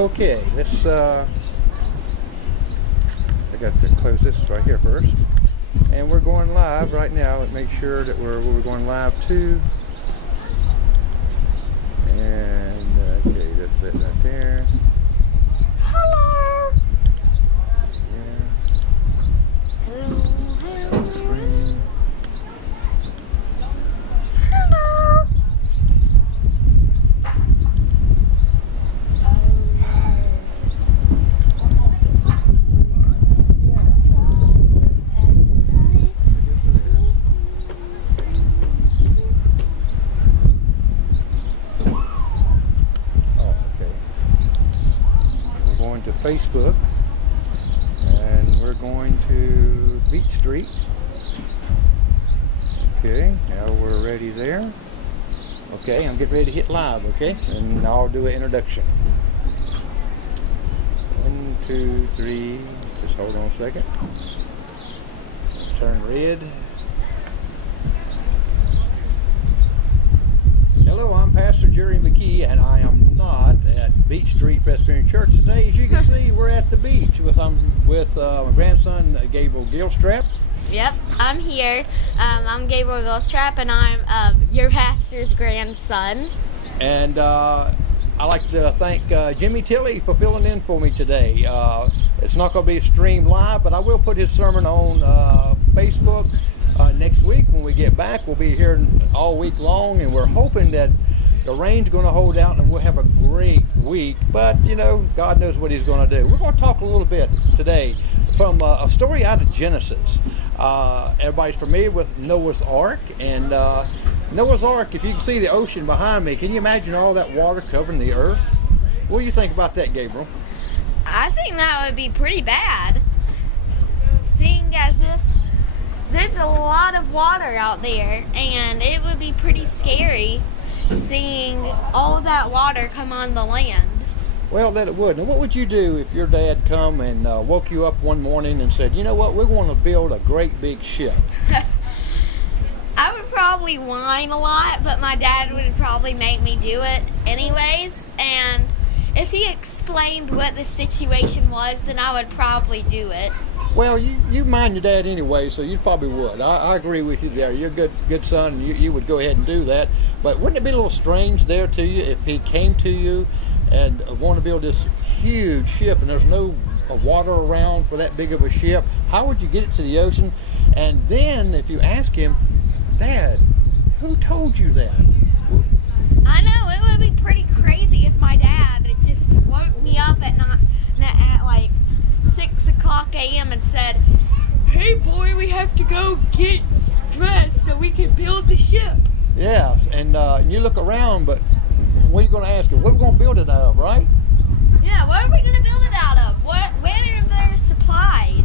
Okay, let's I got to close this right here first. And we're going live right now. Let's make sure that we're going live too. And okay, that's it right there. Hello. Yeah. Hello. Screen. Hello. Going to Facebook, and we're going to Beach Street. Okay, now we're ready there. Okay, I'm getting ready to hit live, okay? And I'll do an introduction. 1, 2, 3, just hold on a second. Turn red. Hello, I'm Pastor Jerry McKee, and I am not at Beach Street Presbyterian Church today. As you can see, we're at the beach with my grandson, Gabriel Gilstrap. Yep, I'm here. I'm Gabriel Gilstrap, and I'm your pastor's grandson. And I'd like to thank Jimmy Tilley for filling in for me today. It's not going to be streamed live, but I will put his sermon on Facebook next week when we get back. We'll be here all week long, and we're hoping that the rain's going to hold out and we'll have a great week. But, you know, God knows what he's going to do. We're going to talk a little bit today from a story out of Genesis. Everybody's familiar with Noah's Ark. And Noah's Ark, if you can see the ocean behind me, can you imagine all that water covering the earth? What do you think about that, Gabriel? I think that would be pretty bad. Seeing as if there's a lot of water out there, and it would be pretty scary seeing all that water come on the land. Well, that it would. Now, what would you do if your dad come and woke you up one morning and said, you know what, we're going to build a great big ship? I would probably whine a lot, but my dad would probably make me do it anyways. And if he explained what the situation was, then I would probably do it. Well, you mind your dad anyway, so you probably would. I agree with you there. You're a good son, and you would go ahead and do that. But wouldn't it be a little strange there to you if he came to you and wanted to build this huge ship and there's no water around for that big of a ship? How would you get it to the ocean? And then if you ask him, Dad, who told you that? I know, it would be pretty crazy if my dad had just woke me up at night at like 6 o'clock a.m. and said, "Hey boy, we have to go get dressed so we can build the ship." Yes, and you look around, but what are you going to ask him? What are we going to build it out of, right? Yeah, what are we going to build it out of? Where are their supplies?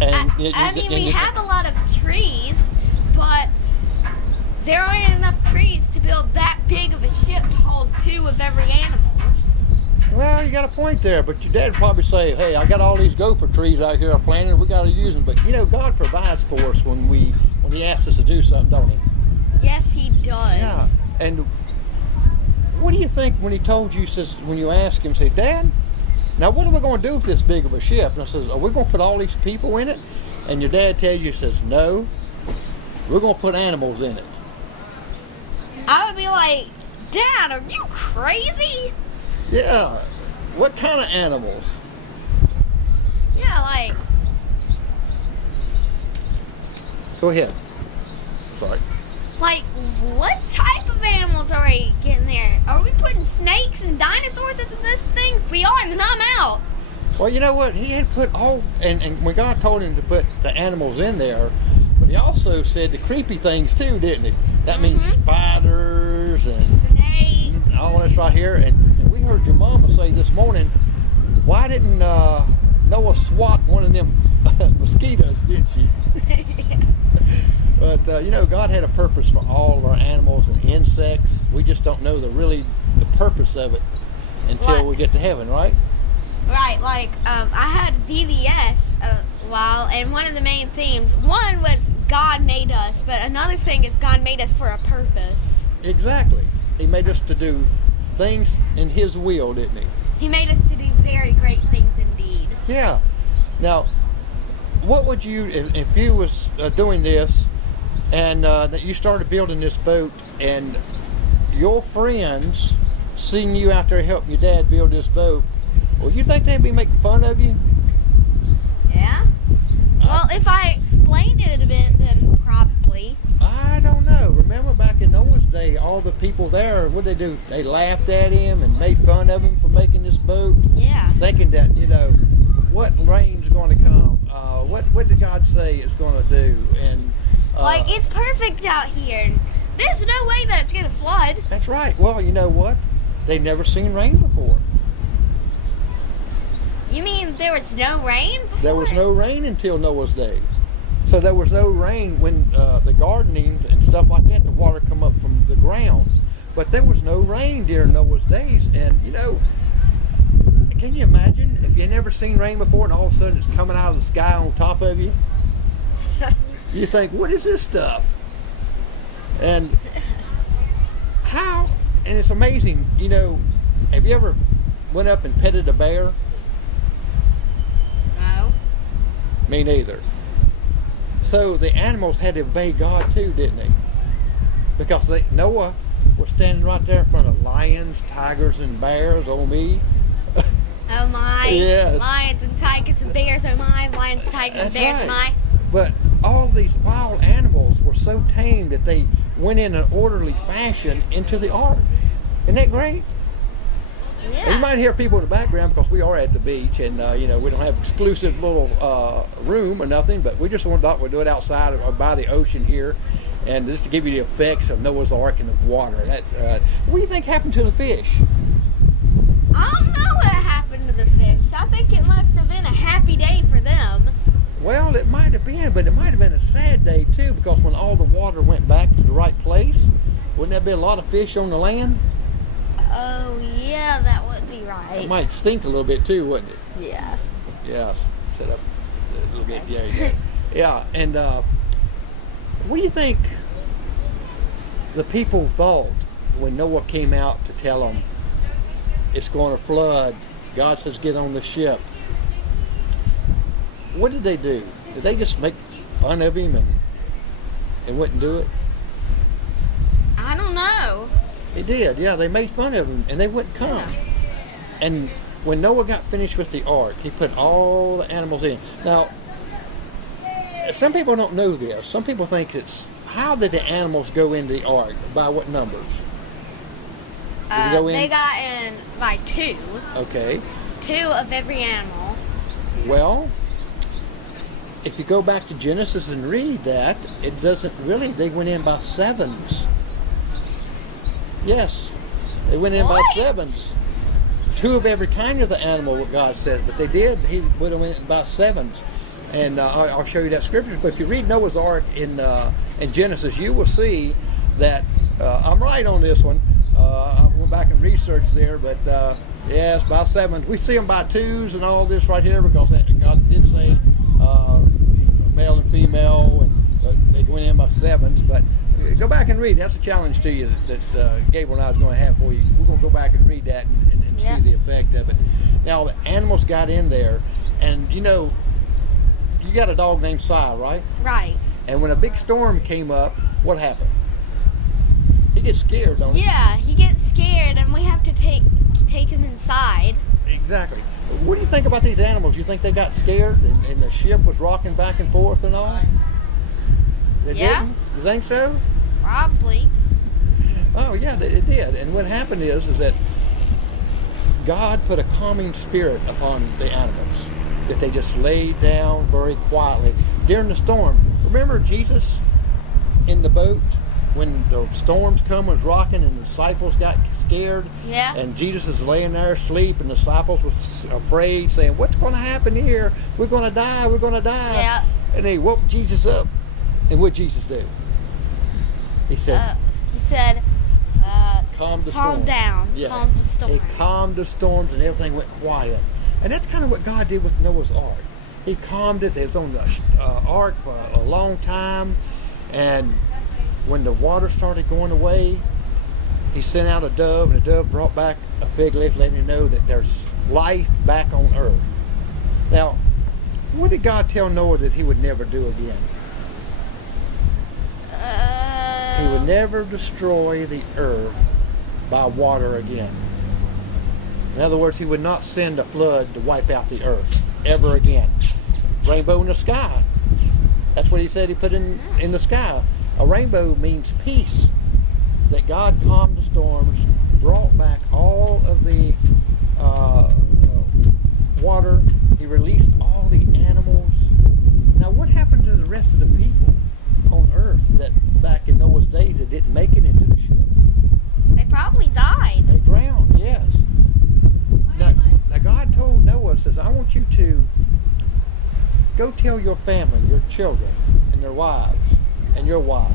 And we have a lot of trees, but there aren't enough trees to build that big of a ship to hold 2 of every animal. Well, you got a point there, but your dad would probably say, hey, I got all these gopher trees out here I planted, we got to use them. But, you know, God provides for us when he asks us to do something, don't he? Yes, he does. Yeah, and what do you think when he told you, says, when you ask him, say, Dad, now what are we going to do with this big of a ship? And I says, are we going to put all these people in it? And your dad tells you, says, no, we're going to put animals in it. I would be like, Dad, are you crazy? Yeah, what kind of animals? Yeah, like... Go ahead. Sorry. Like, what type of animals are we getting there? Are we putting snakes and dinosaurs in this thing? If we are, then I'm out. Well, you know what? He had put all... And when God told him to put the animals in there, but he also said the creepy things too, didn't he? That means spiders and... Snakes. And all this right here. And we heard your mama say this morning, why didn't Noah swat one of them mosquitoes, didn't she? Yeah. But, you know, God had a purpose for all of our animals and insects. We just don't know the purpose of it until we get to heaven, right? Right, like, I had VBS a while, and one of the main themes, one was God made us, but another thing is God made us for a purpose. Exactly. He made us to do things in His will, didn't He? He made us to do very great things indeed. Yeah. Now, what would you, if you was doing this, and that you started building this boat, and your friends seen you out there helping your dad build this boat, well, you think they'd be making fun of you? Yeah? Well, if I explained it a bit, then probably. I don't know. Remember back in Noah's day, all the people there, what'd they do? They laughed at him and made fun of him for making this boat. Yeah. Thinking that, you know, what rain's going to come? What did God say it's going to do? And Like, it's perfect out here. There's no way that it's going to flood. That's right. Well, you know what? They've never seen rain before. You mean there was no rain before? There was no rain until Noah's day. So there was no rain when the gardening and stuff like that, the water come up from the ground. But there was no rain during Noah's days. And, you know, can you imagine if you never seen rain before and all of a sudden it's coming out of the sky on top of you? You think, what is this stuff? And how, and it's amazing, you know, have you ever went up and petted a bear? No. Me neither. So the animals had to obey God too, didn't they? Because Noah was standing right there in front of lions, tigers, and bears. Oh me. Oh my. Yes. Lions and tigers and bears, oh my. Lions, tigers, and That's bears, right. my. But all these wild animals were so tame that they went in an orderly fashion into the ark. Isn't that great? Yeah. You might hear people in the background because we are at the beach, and you know, we don't have exclusive little room or nothing, but we just thought we'd do it outside or by the ocean here, and just to give you the effects of Noah's Ark and the water. That what do you think happened to the fish? I don't know what happened to the fish. I think it must have been a happy day for them. Well, it might have been, but it might have been a sad day too, because when all the water went back to the right place, wouldn't there be a lot of fish on the land? Oh, yeah, that would be right. It might stink a little bit too, wouldn't it? Yeah. Yeah, set up a little bit. Yeah, yeah. Yeah, and what do you think the people thought when Noah came out to tell them it's going to flood? God says get on the ship. What did they do? Did they just make fun of him and wouldn't do it? I don't know. They did, yeah. They made fun of him and they wouldn't come. Yeah. And when Noah got finished with the ark, he put all the animals in. Now, some people don't know this. Some people think it's, how did the animals go into the ark? By what numbers? Did they go in? They got in by 2. Okay. 2 of every animal. Well, if you go back to Genesis and read that, it doesn't really, they went in by 7s. Yes, they went in by What? 7s. 2 of every kind of the animal, what God said, but they did, he would have went in by 7s. And I'll show you that scripture. But if you read Noah's Ark in Genesis, you will see that I'm right on this one. I went back and researched there, but yes, by 7s. We see them by 2s and all this right here because God did say male and female, and they went in by 7s. But go back and read. That's a challenge to you that Gabriel and I is going to have for you. We're going to go back and read that and Yeah. see the effect of it. Now, the animals got in there, and you know, you got a dog named Si, right? Right. And when a big storm came up, what happened? He gets scared, don't he? Yeah, he gets scared and we have to take him inside. Exactly. What do you think about these animals? You think they got scared and the ship was rocking back and forth and all? They Yeah. didn't? You think so? Probably. Oh yeah, it did. And what happened is that God put a calming spirit upon the animals, that they just laid down very quietly during the storm. Remember Jesus in the boat when the storms come, was rocking, and the disciples got scared? Yeah. And Jesus is laying there asleep, and the disciples was afraid, saying, "What's going to happen here? We're going to die. We're going to die." Yeah. And they woke Jesus up. And what Jesus do? He said, calm the storm. Calm down. Yeah. Calm the storm. He calmed the storms and everything went quiet. And that's kind of what God did with Noah's Ark. He calmed it. It was on the ark for a long time. And when the water started going away, he sent out a dove, and the dove brought back a fig leaf, letting him know that there's life back on earth. Now, what did God tell Noah that he would never do again? He would never destroy the earth by water again. In other words, he would not send a flood to wipe out the earth ever again. Rainbow in the sky. That's what he said he put in the sky. A rainbow means peace. That God calmed the storms, brought back all of the water. He released all the animals. Now, what happened to the rest of the people on earth that back in Noah's days that didn't make it into the ship? They probably died. They drowned, yes. Now God told Noah, says, I want you to go tell your family, your children, and their wives, and your wife,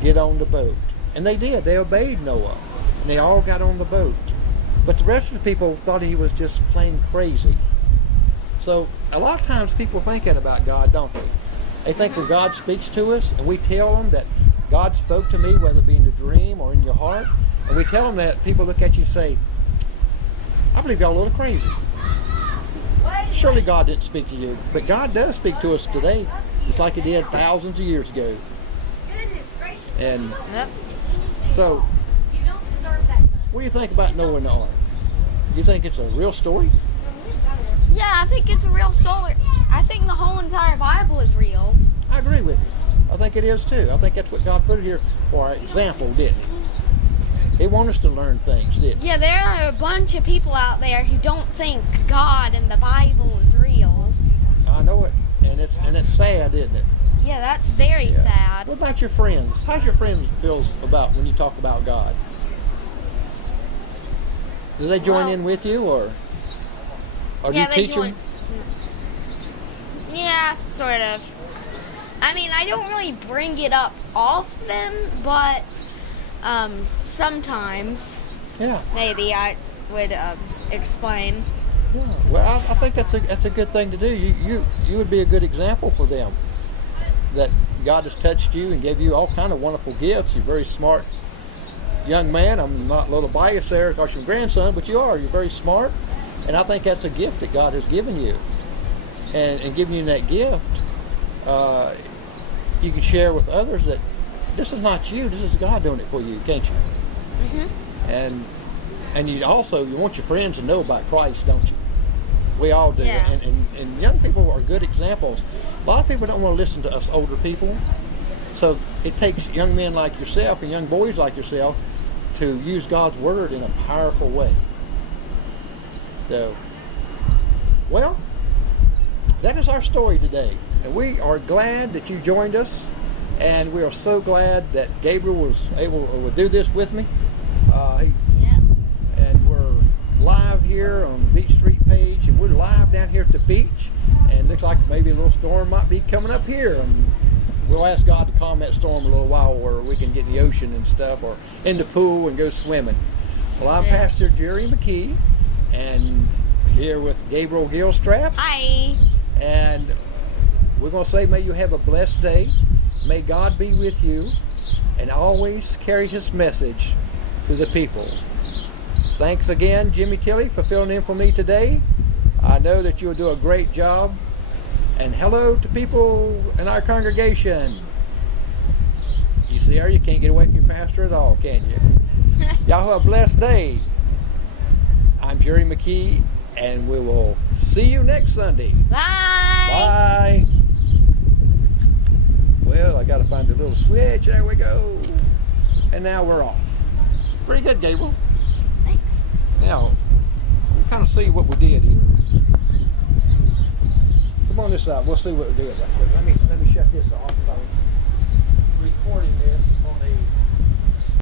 get on the boat. And they did. They obeyed Noah. And they all got on the boat. But the rest of the people thought he was just plain crazy. So a lot of times people think that about God, don't they? They think when God speaks to us and we tell them that God spoke to me, whether it be in a dream or in your heart, and we tell them that, people look at you and say, I believe y'all a little crazy. Surely God didn't speak to you. But God does speak to us today, just like he did thousands of years ago. And so, what do you think about Noah and the ark? Do you think it's a real story? Yeah, I think it's a real story. I think the whole entire Bible is real. I agree with you. I think it is too. I think that's what God put it here for our example, didn't he? He wants us to learn things, didn't he? Yeah, there are a bunch of people out there who don't think God and the Bible is real. I know it, and it's sad, isn't it? Yeah, that's very sad. What about your friends? How's your friends feel about when you talk about God? Do they join in with you, or do you teach them? Yeah, sort of. I mean, I don't really bring it up often, but sometimes. Yeah. Maybe I would explain. Yeah. Well, I think that's a good thing to do. You would be a good example for them. That God has touched you and gave you all kind of wonderful gifts. You're a very smart young man. I'm not a little biased there because you're a grandson, but you're very smart. And I think that's a gift that God has given you. And giving you that gift, you can share with others that this is not you, this is God doing it for you, can't you? Mm-hmm. And you want your friends to know about Christ, don't you? We all do. Yeah. And young people are good examples. A lot of people don't want to listen to us older people. So it takes young men like yourself and young boys like yourself to use God's word in a powerful way. So, well, that is our story today. And we are glad that you joined us. And we are so glad that Gabriel was able to do this with me. And we're live here on the Beach Street page. And we're live down here at the beach. And looks like maybe a little storm might be coming up here. And we'll ask God to calm that storm a little while where we can get in the ocean and stuff, or in the pool and go swimming. Well, I'm Pastor Jerry McKee, and here with Gabriel Gilstrap. Hi. And we're going to say, may you have a blessed day. May God be with you, and always carry his message to the people. Thanks again, Jimmy Tilley, for filling in for me today. I know that you'll do a great job. And hello to people in our congregation. You see her, you can't get away from your pastor at all, can you? Y'all have a blessed day. I'm Jerry McKee, and we will see you next Sunday. Bye. Bye. Well, I got to find the little switch. There we go. And now we're off. Pretty good, Gabriel. Thanks. Now, we'll kind of see what we did here. Come on this side. We'll see what we do right quick. Let me shut this off. I was recording this on the